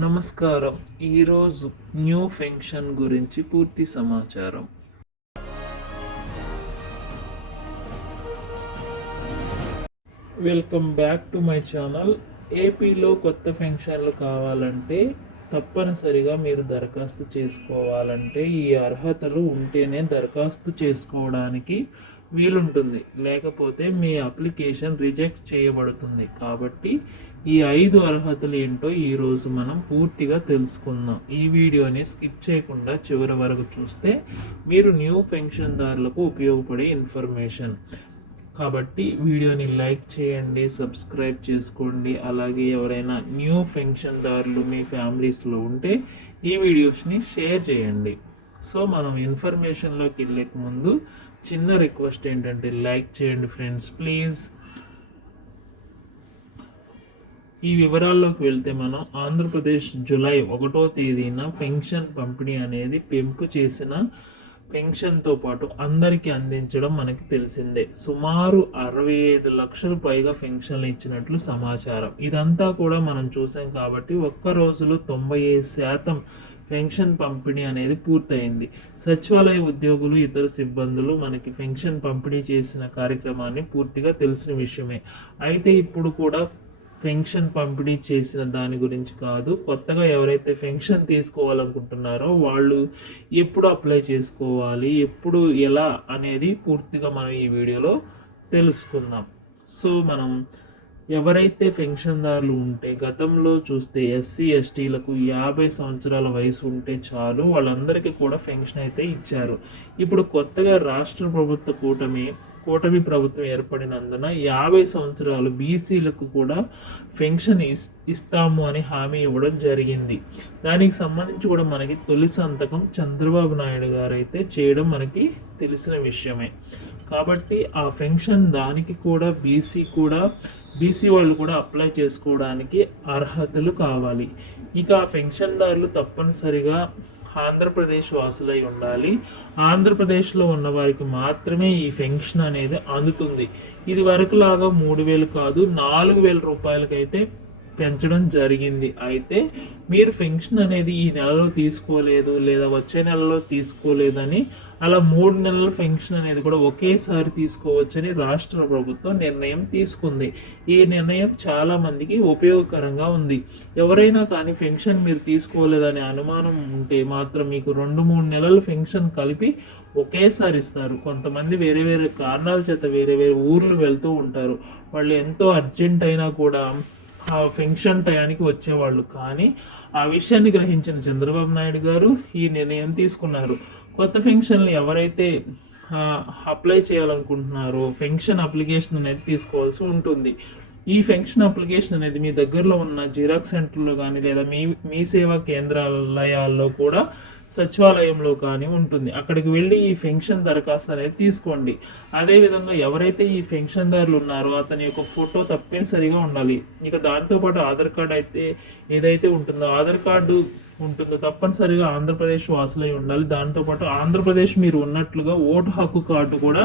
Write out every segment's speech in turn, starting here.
నమస్కారం. ఈరోజు new pension గురించి పూర్తి సమాచారం. Welcome back to my channel. ఏపీలో కొత్త ఫెన్షన్లు కావాలంటే తప్పనిసరిగా మీరు దరఖాస్తు చేసుకోవాలంటే ఈ అర్హతలు ఉంటేనే దరఖాస్తు చేసుకోవడానికి వీలుంటుంది. లేకపోతే మీ అప్లికేషన్ రిజెక్ట్ చేయబడుతుంది. కాబట్టి ఈ ఐదు అర్హతలు ఏంటో ఈరోజు మనం పూర్తిగా తెలుసుకుందాం. ఈ వీడియోని స్కిప్ చేయకుండా చివరి వరకు చూస్తే మీరు న్యూ పెన్షన్దారులకు ఉపయోగపడే ఇన్ఫర్మేషన్. కాబట్టి వీడియోని లైక్ చేయండి సబ్స్క్రైబ్ చేసుకోండి. అలాగే ఎవరైనా న్యూ పెన్షన్దారులు మీ ఫ్యామిలీస్లో ఉంటే ఈ వీడియోస్ని షేర్ చేయండి. సో మనం ఇన్ఫర్మేషన్లోకి వెళ్ళక ముందు చిన్న రిక్వెస్ట్ ఏంటంటే లైక్ చేయండి ఫ్రెండ్స్ ప్లీజ్. ఈ వివరాల్లోకి వెళ్తే మనం ఆంధ్రప్రదేశ్ జూలై ఒకటో తేదీన పెన్షన్ పంపిణీ అనేది పెంపు చేసిన పెన్షన్తో పాటు అందరికీ అందించడం మనకి తెలిసిందే. సుమారు అరవై ఐదు లక్షలు పైగా పెన్షన్లు ఇచ్చినట్లు సమాచారం. ఇదంతా కూడా మనం చూసాం కాబట్టి ఒక్క రోజులో తొంభై ఐదు శాతం పెన్షన్ పంపిణీ అనేది పూర్తయింది. సచివాలయ ఉద్యోగులు ఇతర సిబ్బందులు మనకి పెన్షన్ పంపిణీ చేసిన కార్యక్రమాన్ని పూర్తిగా తెలిసిన విషయమే. అయితే ఇప్పుడు కూడా పెన్షన్ పంపిణీ చేసిన దాని గురించి కాదు కొత్తగా ఎవరైతే పెన్షన్ తీసుకోవాలనుకుంటున్నారో వాళ్ళు ఎప్పుడు అప్లై చేసుకోవాలి ఎప్పుడు ఎలా అనేది పూర్తిగా మనం ఈ వీడియోలో తెలుసుకుందాం. సో మనం ఎవరైతే పెన్షన్దారులు ఉంటే గతంలో చూస్తే ఎస్సీ ఎస్టీలకు యాభై సంవత్సరాల వయసు ఉంటే చాలు వాళ్ళందరికీ కూడా పెన్షన్ అయితే ఇచ్చారు. ఇప్పుడు కొత్తగా రాష్ట్ర ప్రభుత్వ కూటమి కూటమి ప్రభుత్వం ఏర్పడినందున యాభై సంవత్సరాలు బీసీలకు కూడా పెన్షన్ ఇస్ ఇస్తాము అని హామీ ఇవ్వడం జరిగింది. దానికి సంబంధించి కూడా మనకి తొలి సంతకం చంద్రబాబు నాయుడు గారు అయితే చేయడం మనకి తెలిసిన విషయమే. కాబట్టి ఆ పెన్షన్ దానికి కూడా బీసీ కూడా బీసీ వాళ్ళు కూడా అప్లై చేసుకోవడానికి అర్హతలు కావాలి. ఇక ఆ పెన్షన్దారులు తప్పనిసరిగా ఆంధ్రప్రదేశ్ వాసులై ఉండాలి. ఆంధ్రప్రదేశ్లో ఉన్న వారికి మాత్రమే ఈ పెన్షన్ అనేది అందుతుంది. ఇది వరకు లాగా మూడు వేలు కాదు నాలుగు వేల రూపాయలకైతే పెంచడం జరిగింది. అయితే మీరు పెన్షన్ అనేది ఈ నెలలో తీసుకోలేదు లేదా వచ్చే నెలలో తీసుకోలేదని అలా మూడు నెలల పెన్షన్ అనేది కూడా ఒకేసారి తీసుకోవచ్చని రాష్ట్ర ప్రభుత్వం నిర్ణయం తీసుకుంది. ఈ నిర్ణయం చాలామందికి ఉపయోగకరంగా ఉంది. ఎవరైనా కానీ పెన్షన్ మీరు తీసుకోలేదని అనుమానం ఉంటే మాత్రం మీకు రెండు మూడు నెలల పెన్షన్ కలిపి ఒకేసారి ఇస్తారు. కొంతమంది వేరే వేరే కారణాల చేత వేరే వేరే ఊర్లు వెళ్తూ ఉంటారు. వాళ్ళు ఎంతో అర్జెంట్ అయినా కూడా ఆ పెన్షన్ టయానికి వచ్చేవాళ్ళు. కానీ ఆ విషయాన్ని గ్రహించిన చంద్రబాబు నాయుడు గారు ఈ నిర్ణయం తీసుకున్నారు. కొత్త పెన్షన్లు ఎవరైతే అప్లై చేయాలనుకుంటున్నారో పెన్షన్ అప్లికేషన్ అనేది తీసుకోవాల్సి ఉంటుంది. ఈ పెన్షన్ అప్లికేషన్ అనేది మీ దగ్గరలో ఉన్న జిరాక్స్ సెంటర్లో కానీ లేదా మీ మీ సేవా కేంద్రాలయాల్లో కూడా సచివాలయంలో కానీ ఉంటుంది. అక్కడికి వెళ్ళి ఈ పెన్షన్ దరఖాస్తు అనేది తీసుకోండి. అదేవిధంగా ఎవరైతే ఈ పెన్షన్దారులు ఉన్నారో అతని యొక్క ఫోటో తప్పనిసరిగా ఉండాలి. ఇక దాంతోపాటు ఆధార్ కార్డు అయితే ఏదైతే ఉంటుందో ఆధార్ కార్డు ఉంటుంది తప్పనిసరిగా ఆంధ్రప్రదేశ్ వాసులై ఉండాలి. దాంతోపాటు ఆంధ్రప్రదేశ్ మీరు ఉన్నట్లుగా ఓటు హక్కు కార్డు కూడా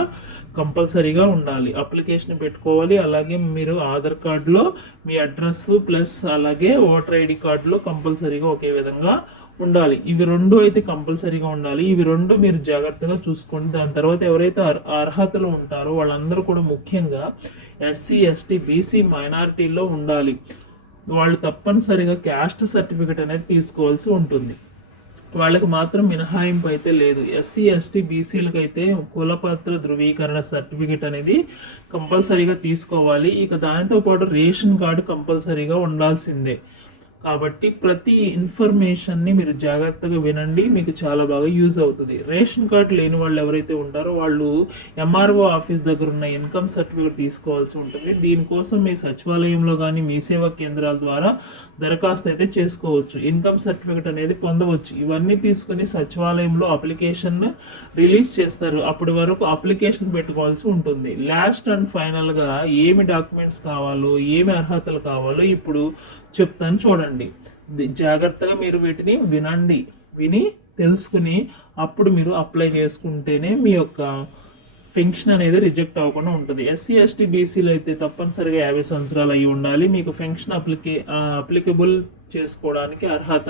కంపల్సరీగా ఉండాలి. అప్లికేషన్ పెట్టుకోవాలి. అలాగే మీరు ఆధార్ కార్డులో మీ అడ్రస్ ప్లస్ అలాగే ఓటర్ ఐడి కార్డులో కంపల్సరీగా ఒకే విధంగా ఉండాలి. ఇవి రెండు అయితే కంపల్సరీగా ఉండాలి. ఇవి రెండు మీరు జాగ్రత్తగా చూసుకోండి. దాని తర్వాత ఎవరైతే అర్హతలు ఉంటారో వాళ్ళందరూ కూడా ముఖ్యంగా ఎస్సీ ఎస్టీ బీసీ మైనారిటీలో ఉండాలి. వాళ్ళు తప్పనిసరిగా క్యాస్ట్ సర్టిఫికేట్ అనేది తీసుకోవాల్సి ఉంటుంది. వాళ్ళకి మాత్రం మినహాయింపు అయితే లేదు. ఎస్సీ ఎస్టీ బీసీలకు అయితే కులపత్ర ధృవీకరణ సర్టిఫికేట్ అనేది కంపల్సరీగా తీసుకోవాలి. ఇక దానితో పాటు రేషన్ కార్డు కంపల్సరీగా ఉండాల్సిందే. కాబట్టి ప్రతి ఇన్ఫర్మేషన్ని మీరు జాగ్రత్తగా వినండి మీకు చాలా బాగా యూజ్ అవుతుంది. రేషన్ కార్డు లేని వాళ్ళు ఎవరైతే ఉంటారో వాళ్ళు ఎంఆర్ఓ ఆఫీస్ దగ్గర ఉన్న ఇన్కమ్ సర్టిఫికేట్ తీసుకోవాల్సి ఉంటుంది. దీనికోసం మీ సచివాలయంలో కానీ మీ సేవా కేంద్రాల ద్వారా దరఖాస్తు అయితే చేసుకోవచ్చు. ఇన్కమ్ సర్టిఫికేట్ అనేది పొందవచ్చు. ఇవన్నీ తీసుకుని సచివాలయంలో అప్లికేషన్ రిలీజ్ చేస్తారు. అప్పటి వరకు అప్లికేషన్ పెట్టుకోవాల్సి ఉంటుంది. లాస్ట్ అండ్ ఫైనల్గా ఏమి డాక్యుమెంట్స్ కావాలో ఏమి అర్హతలు కావాలో ఇప్పుడు చెప్తాను చూడండి. జాగ్రత్తగా మీరు వీటిని వినండి. విని తెలుసుకుని అప్పుడు మీరు అప్లై చేసుకుంటేనే మీ యొక్క పెన్షన్ అనేది రిజెక్ట్ అవ్వకుండా ఉంటుంది. ఎస్సీ ఎస్టీ బీసీలో అయితే తప్పనిసరిగా యాభై సంవత్సరాలు అయి ఉండాలి. మీకు పెన్షన్ అప్లికే అప్లికబుల్ చేసుకోవడానికి అర్హత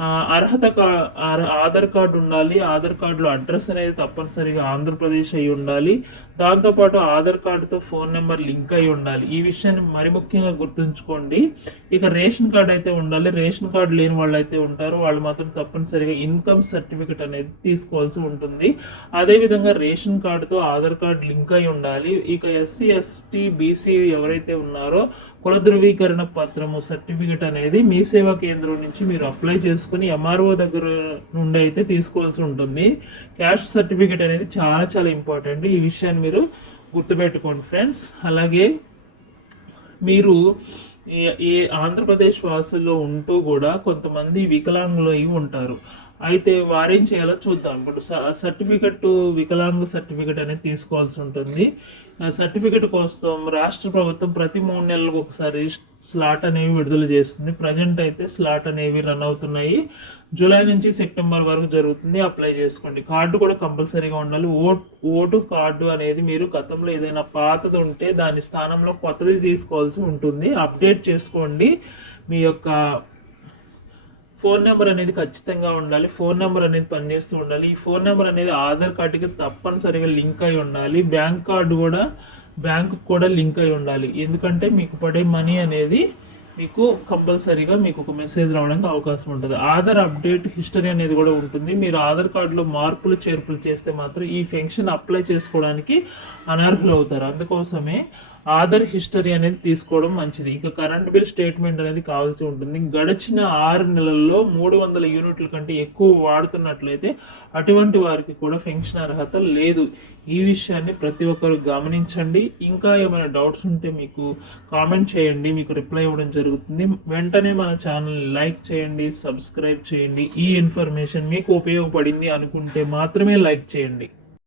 అర్హత కా- ఆధార్ కార్డు ఉండాలి ఆధార్ కార్డులో అడ్రస్ అనేది తప్పనిసరిగా ఆంధ్రప్రదేశ్ అయి ఉండాలి దాంతోపాటు ఆధార్ కార్డుతో ఫోన్ నెంబర్ లింక్ అయి ఉండాలి. ఈ విషయాన్ని మరి ముఖ్యంగా గుర్తుంచుకోండి. ఇక రేషన్ కార్డు అయితే ఉండాలి. రేషన్ కార్డు లేని వాళ్ళు అయితే ఉంటారో. వాళ్ళు మాత్రం తప్పనిసరిగా ఇన్కమ్ సర్టిఫికెట్ అనేది తీసుకోవాల్సి ఉంటుంది. అదేవిధంగా రేషన్ కార్డుతో ఆధార్ కార్డు లింక్ అయి ఉండాలి. ఇక ఎస్సీ ఎస్టీ బీసీ ఎవరైతే ఉన్నారో కుల ధృవీకరణ పత్రము సర్టిఫికెట్ అనేది మీ సేవా కేంద్రం నుంచి మీరు అప్లై తీసుకుని ఎంఆర్ఓ దగ్గర నుండి అయితే తీసుకోవాల్సి ఉంటుంది. క్యాష్ సర్టిఫికేట్ అనేది చాలా చాలా ఇంపార్టెంట్ ఈ విషయాన్ని మీరు గుర్తుపెట్టుకోండి ఫ్రెండ్స్ అలాగే మీరు ఏ- ఏ ఆంధ్రప్రదేశ్ వాసుల్లో ఉంటూ కూడా కొంతమంది వికలాంగులు అయి ఉంటారు. అయితే వారేం చేయాలో చూద్దాం. ఇప్పుడు సర్టిఫికెట్ వికలాంగ సర్టిఫికెట్ అనేది తీసుకోవాల్సి ఉంటుంది. ఆ సర్టిఫికెట్ కోసం రాష్ట్ర ప్రభుత్వం ప్రతి మూడు నెలలకు ఒకసారి స్లాట్ అనేవి విడుదల చేస్తుంది. ప్రజెంట్ అయితే స్లాట్ అనేవి రన్ అవుతున్నాయి. జూలై నుంచి సెప్టెంబర్ వరకు జరుగుతుంది. అప్లై చేసుకోండి. కార్డు కూడా కంపల్సరీగా ఉండాలి. ఓట్ ఓటు కార్డు అనేది మీరు గతంలో ఏదైనా పాతది ఉంటే దాని స్థానంలో కొత్తది తీసుకోవాల్సి ఉంటుంది. అప్డేట్ చేసుకోండి. మీ యొక్క ఫోన్ నెంబర్ అనేది ఖచ్చితంగా ఉండాలి. ఫోన్ నెంబర్ అనేది పనిచేస్తూ ఉండాలి. ఈ ఫోన్ నెంబర్ అనేది ఆధార్ కార్డుకి తప్పనిసరిగా లింక్ అయి ఉండాలి. బ్యాంక్ కార్డు కూడా బ్యాంకు కూడా లింక్ అయి ఉండాలి. ఎందుకంటే మీకు పడే మనీ అనేది మీకు కంపల్సరీగా మీకు ఒక మెసేజ్ రావడానికి అవకాశం ఉంటుంది. ఆధార్ అప్డేట్ హిస్టరీ అనేది కూడా ఉంటుంది. మీరు ఆధార్ కార్డులో మార్పులు చేర్పులు చేస్తే మాత్రం ఈ ఫెన్షన్ అప్లై చేసుకోవడానికి అనర్హులు అవుతారు. అందుకోసమే ఆధార్ హిస్టరీ అనేది తీసుకోవడం మంచిది. ఇంకా కరెంట్ బిల్ స్టేట్మెంట్ అనేది కావాల్సి ఉంటుంది. గడిచిన ఆరు నెలల్లో మూడు వందల యూనిట్ల కంటే ఎక్కువ వాడుతున్నట్లయితే అటువంటి వారికి కూడా పెన్షన్ అర్హత లేదు. ఈ విషయాన్ని ప్రతి ఒక్కరు గమనించండి. ఇంకా ఏమైనా డౌట్స్ ఉంటే మీకు కామెంట్ చేయండి. మీకు రిప్లై ఇవ్వడం జరుగుతుంది. వెంటనే మన ఛానల్ లైక్ చేయండి సబ్స్క్రైబ్ చేయండి. ఈ ఇన్ఫర్మేషన్ మీకు ఉపయోగపడింది అనుకుంటే మాత్రమే లైక్ చేయండి.